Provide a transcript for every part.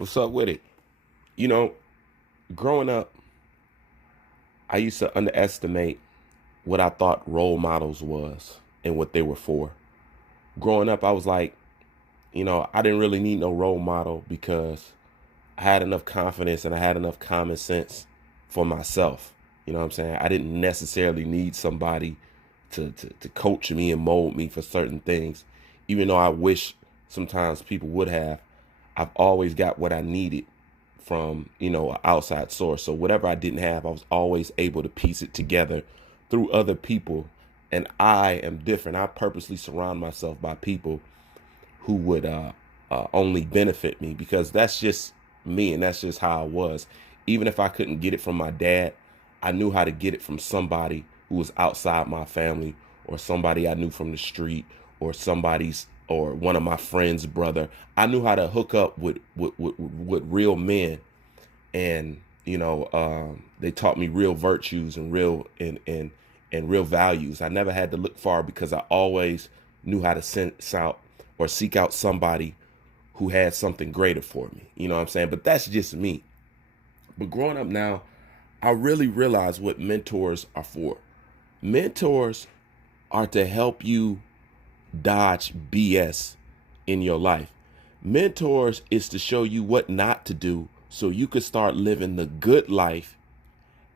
What's up with it? You know, growing up, I used to underestimate what I thought role models was and what they were for. Growing up, I was like, I didn't really need no role model because I had enough confidence and I had enough common sense for myself. You know what I'm saying? I didn't necessarily need somebody to coach me and mold me for certain things. Even though I wish sometimes people would have, I've always got what I needed from, an outside source. So whatever I didn't have, I was always able to piece it together through other people. And I am different. I purposely surround myself by people who would only benefit me because that's just me and that's just how I was. Even if I couldn't get it from my dad, I knew how to get it from somebody who was outside my family or somebody I knew from the street or somebody's or one of my friends' brother. I knew how to hook up with real men, and they taught me real virtues and real real values. I never had to look far because I always knew how to sense out or seek out somebody who had something greater for me. You know what I'm saying? But that's just me. But growing up now, I really realize what mentors are for. Mentors are to help you dodge BS in your life. Mentors is to show you what not to do so you could start living the good life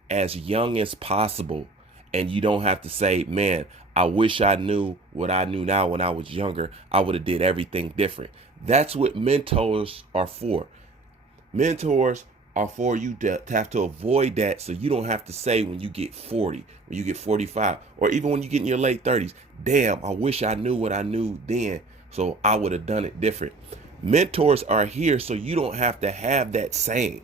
as young as possible. And you don't have to say, man, I wish I knew what I knew now when I was younger. I would have did everything different. That's what mentors are for. Mentors are for you to have to avoid that so you don't have to say when you get 40, when you get 45, or even when you get in your late 30s, damn, I wish I knew what I knew then, so I would have done it different. Mentors are here so you don't have to have that saying.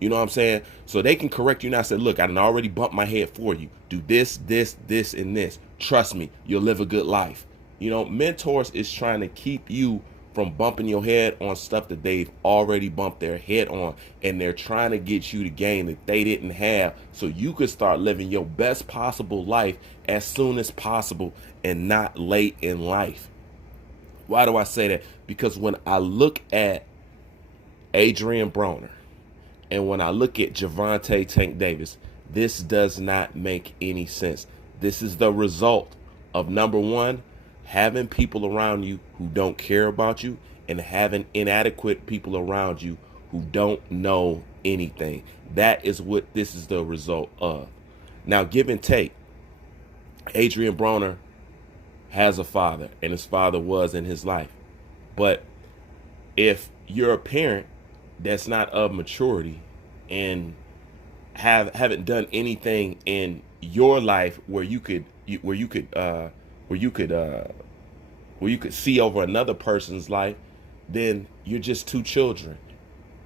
You know what I'm saying? So they can correct you now. Say, look, I done already bumped my head for you. Do this, this, and this. Trust me, you'll live a good life. Mentors is trying to keep you from bumping your head on stuff that they've already bumped their head on. And they're trying to get you to gain that they didn't have so you could start living your best possible life as soon as possible and not late in life. Why do I say that? Because when I look at Adrian Broner and when I look at Gervonta Tank Davis, this does not make any sense. This is the result of, number one, having people around you who don't care about you and having inadequate people around you who don't know anything. That is what this is the result of. Now, give and take. Adrian Broner has a father, and his father was in his life. But if you're a parent that's not of maturity and haven't done anything in your life where you could see over another person's life, then you're just two children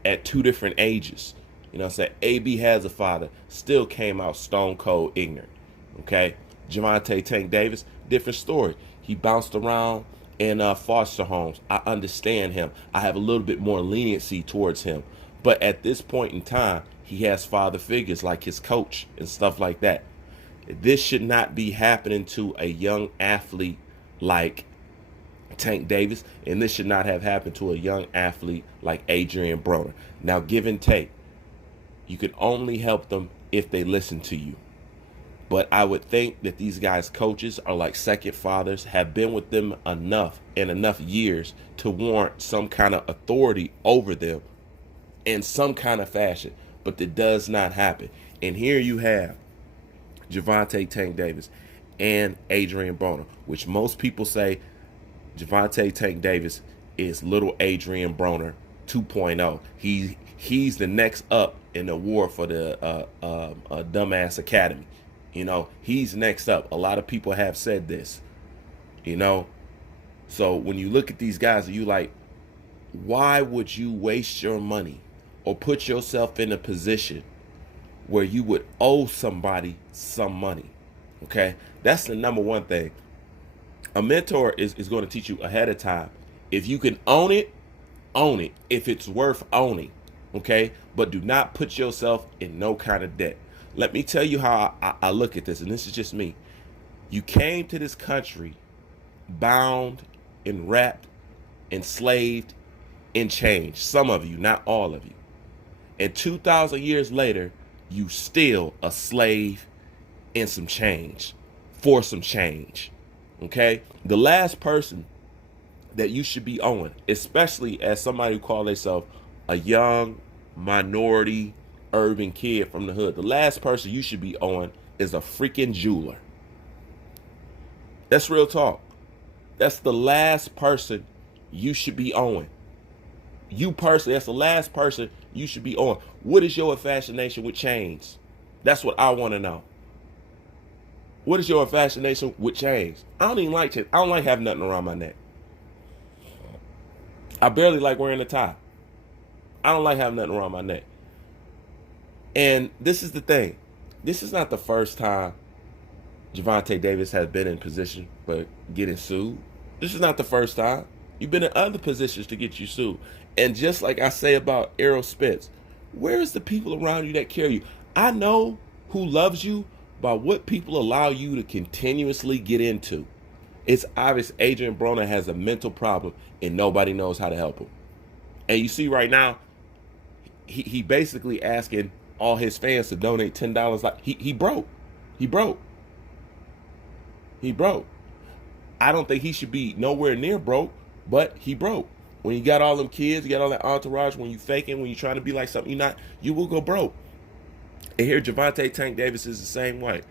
at two different ages. You know what I'm saying? AB has a father, still came out stone cold ignorant. Okay? Gervonta Tank Davis, different story. He bounced around in foster homes. I understand him. I have a little bit more leniency towards him. But at this point in time, he has father figures like his coach and stuff like that. This should not be happening to a young athlete like Tank Davis, and this should not have happened to a young athlete like Adrian Broner. Now, give and take. You can only help them if they listen to you. But I would think that these guys' coaches are like second fathers, have been with them enough and enough years to warrant some kind of authority over them in some kind of fashion. But that does not happen. And here you have Gervonta Tank Davis and Adrian Broner, which most people say Gervonta Tank Davis is little Adrian Broner 2.0. He's the next up in the war for the dumbass academy. He's next up. A lot of people have said this. So when you look at these guys, you like, why would you waste your money or put yourself in a position where you would owe somebody some money? Okay, that's the number one thing. A mentor is going to teach you ahead of time. If you can own it, own it. If it's worth owning, okay? But do not put yourself in no kind of debt. Let me tell you how I look at this, and this is just me. You came to this country bound, enwrapped, enslaved, in change. Some of you, not all of you. And 2,000 years later, you still a slave in some change, for some change. Okay? The last person that you should be owing, especially as somebody who calls themselves a young minority urban kid from the hood, the last person you should be owing is a freaking jeweler. That's real talk. That's the last person you should be owing. You personally, that's the last person you should be owing. What is your fascination with chains? That's what I want to know. What is your fascination with chains? I don't even like chains. I don't like having nothing around my neck. I barely like wearing a tie. I don't like having nothing around my neck. And this is the thing. This is not the first time Gervonta Davis has been in position but getting sued. This is not the first time. You've been in other positions to get you sued. And just like I say about Errol Spence, where is the people around you that care you? I know who loves you by what people allow you to continuously get into. It's obvious Adrian Broner has a mental problem and nobody knows how to help him. And you see right now, he basically asking all his fans to donate $10. Like he broke. He broke. He broke. I don't think he should be nowhere near broke, but he broke. When you got all them kids, you got all that entourage, when you faking, when you trying to be like something you're not, you will go broke. And here Gervonta Tank Davis is the same way.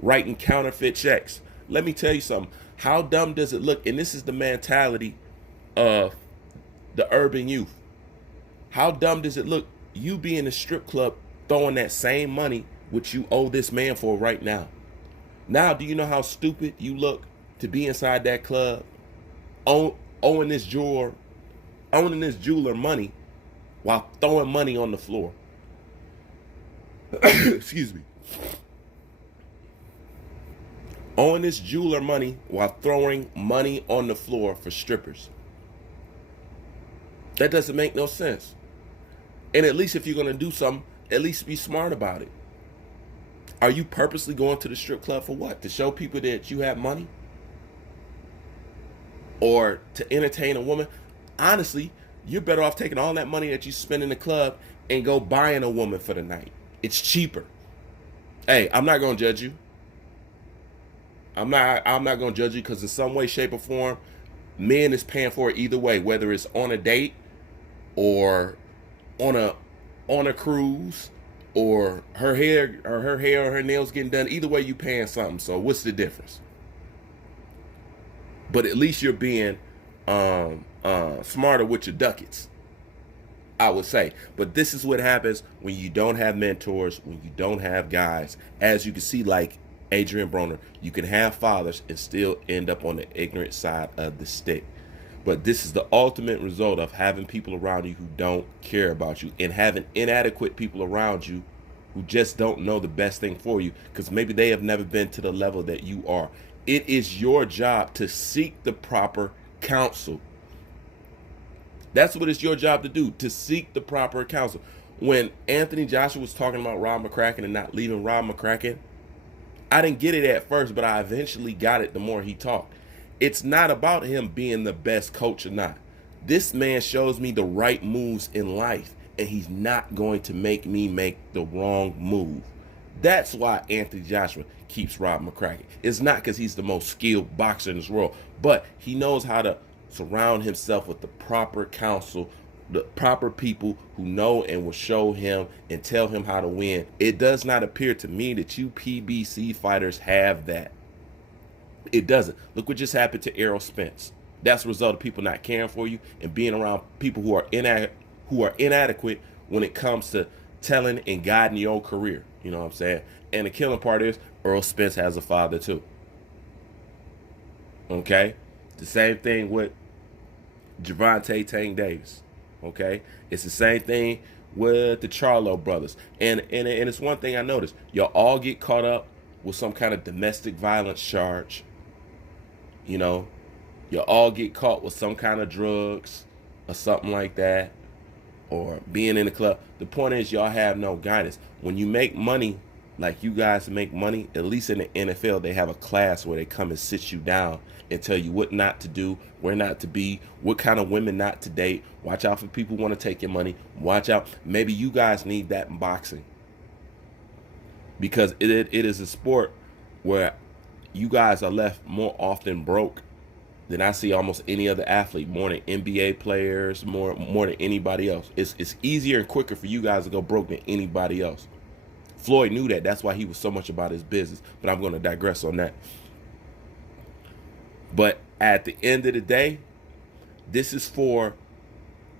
Writing counterfeit checks. Let me tell you something. How dumb does it look? And this is the mentality of the urban youth. How dumb does it look? You be in a strip club throwing that same money which you owe this man for right now. Now, do you know how stupid you look to be inside that club, owning this jeweler money while throwing money on the floor? Excuse me. Owing this jeweler money while throwing money on the floor for strippers. That doesn't make no sense. And at least if you're going to do something, at least be smart about it. Are you purposely going to the strip club for what? To show people that you have money? Or to entertain a woman? Honestly, you're better off taking all that money that you spend in the club and go buying a woman for the night. It's cheaper. Hey, I'm not going to judge you. I'm not going to judge you because in some way, shape, or form, men is paying for it either way, whether it's on a date or on a cruise or her hair or her nails getting done. Either way, you paying something. So what's the difference? But at least you're being smarter with your ducats, I would say. But this is what happens when you don't have mentors, when you don't have guys. As you can see, like Adrian Broner, you can have fathers and still end up on the ignorant side of the stick. But this is the ultimate result of having people around you who don't care about you and having inadequate people around you who just don't know the best thing for you because maybe they have never been to the level that you are. It is your job to seek the proper counsel. That's what it's your job to do, to seek the proper counsel. When Anthony Joshua was talking about Rob McCracken and not leaving Rob McCracken, I didn't get it at first, but I eventually got it the more he talked. It's not about him being the best coach or not. This man shows me the right moves in life, and he's not going to make me make the wrong move. That's why Anthony Joshua keeps Rob McCracken. It's not because he's the most skilled boxer in this world, but he knows how to surround himself with the proper counsel, the proper people who know and will show him and tell him how to win. It does not appear to me that you PBC fighters have that. It doesn't. Look what just happened to Errol Spence. That's a result of people not caring for you and being around people who are inadequate when it comes to telling and guiding your own career. You know what I'm saying? And the killing part is Errol Spence has a father too. Okay? The same thing with Gervonta Tank Davis. Okay? It's the same thing with the Charlo brothers. And it's one thing I noticed. Y'all all get caught up with some kind of domestic violence charge. You know, you all get caught with some kind of drugs or something like that, or being in the club. The point is y'all have no guidance. When you make money like you guys make money, at least in the NFL, they have a class where they come and sit you down and tell you what not to do, where not to be, what kind of women not to date. Watch out for people who want to take your money. Watch out. Maybe you guys need that in boxing, because it is a sport where you guys are left more often broke than I see almost any other athlete, more than NBA players, more than anybody else. It's easier and quicker for you guys to go broke than anybody else. Floyd knew that. That's why he was so much about his business. But I'm going to digress on that. But at the end of the day, this is for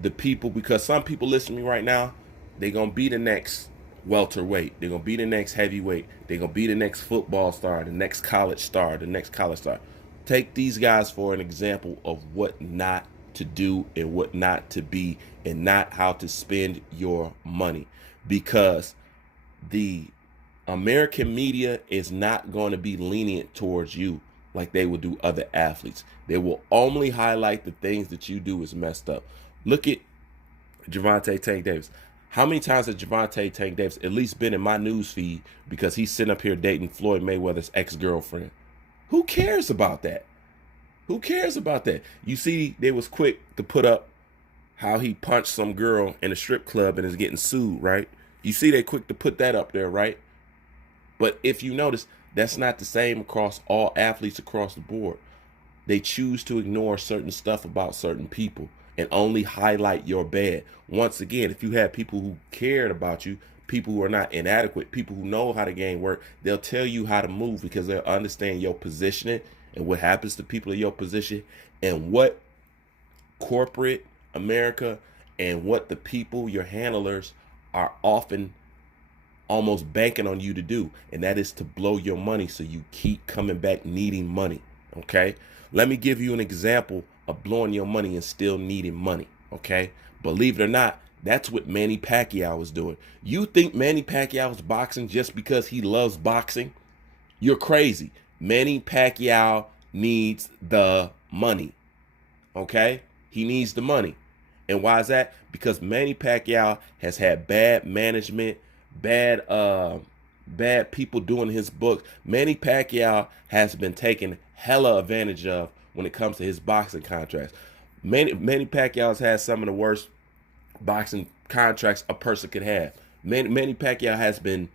the people, because some people listening to me right now, they're going to be the next welterweight. They're going to be the next heavyweight. They're going to be the next football star, the next college star, the next college star. Take these guys for an example of what not to do and what not to be, and not how to spend your money, because the American media is not going to be lenient towards you like they will do other athletes. They will only highlight the things that you do is messed up. Look at Gervonta Tank Davis. How many times has Gervonta Tank Davis at least been in my news feed because he's sitting up here dating Floyd Mayweather's ex-girlfriend? Who cares about that? Who cares about that? You see, they was quick to put up how he punched some girl in a strip club and is getting sued, right? You see, they quick to put that up there, right? But if you notice, that's not the same across all athletes across the board. They choose to ignore certain stuff about certain people and only highlight your bad. Once again, if you have people who cared about you, people who are not inadequate, people who know how the game works, they'll tell you how to move, because they'll understand your positioning and what happens to people in your position, and what corporate America and what the people, your handlers, are often almost banking on you to do, and that is to blow your money so you keep coming back needing money. Okay, let me give you an example of blowing your money and still needing money. Okay, believe it or not, that's what Manny Pacquiao is doing. You think Manny Pacquiao is boxing just because he loves boxing? You're crazy. Manny Pacquiao needs the money. Okay, he needs the money. And why is that? Because Manny Pacquiao has had bad management, bad people doing his book. Manny Pacquiao has been taken hella advantage of when it comes to his boxing contracts. Manny Pacquiao's has some of the worst boxing contracts a person could have. Manny Pacquiao has been,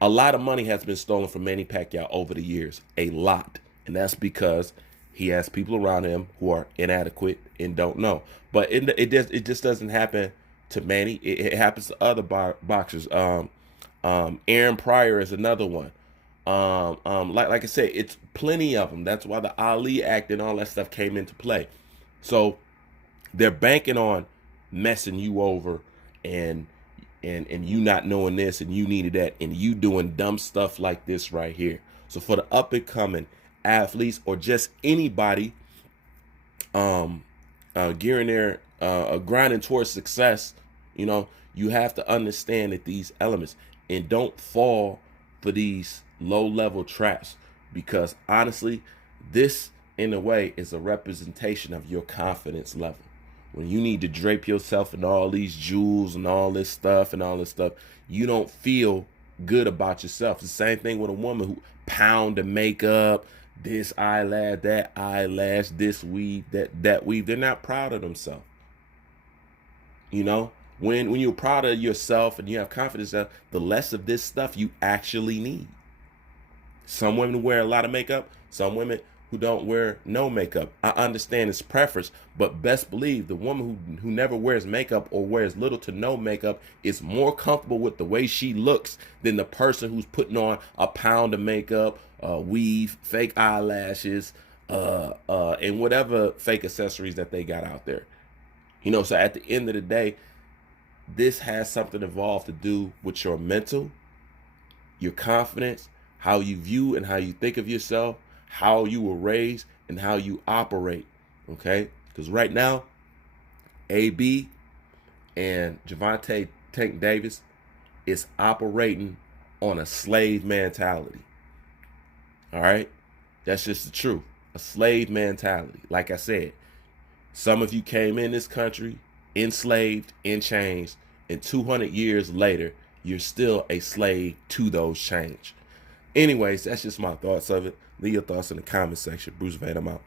a lot of money has been stolen from Manny Pacquiao over the years, a lot. And that's because he has people around him who are inadequate and don't know. But it just doesn't happen to Manny. It happens to other boxers. Aaron Pryor is another one. Like I said, it's plenty of them. That's why the Ali Act and all that stuff came into play. So they're banking on messing you over and you not knowing this and you needed that and you doing dumb stuff like this right here. So for the up and coming athletes or just anybody gearing their grinding towards success, you have to understand that these elements, and don't fall for these low-level traps, because honestly, this in a way is a representation of your confidence level. When you need to drape yourself in all these jewels and all this stuff, you don't feel good about yourself. It's the same thing with a woman who pound the makeup, this eyelash, that eyelash, this weave, that weave. They're not proud of themselves. When you're proud of yourself and you have confidence, the less of this stuff you actually need. Some women wear a lot of makeup, some women who don't wear no makeup. I understand it's preference, but best believe the woman who never wears makeup or wears little to no makeup is more comfortable with the way she looks than the person who's putting on a pound of makeup, weave, fake eyelashes, and whatever fake accessories that they got out there. So at the end of the day, this has something involved to do with your mental, your confidence, how you view and how you think of yourself, how you were raised, and how you operate. Okay? Because right now, AB and Gervonta Tank Davis is operating on a slave mentality. All right? That's just the truth. A slave mentality. Like I said, some of you came in this country enslaved, in chains, and 200 years later, you're still a slave to those change. Anyways, that's just my thoughts of it. Leave your thoughts in the comment section. Bruce Van, I'm out.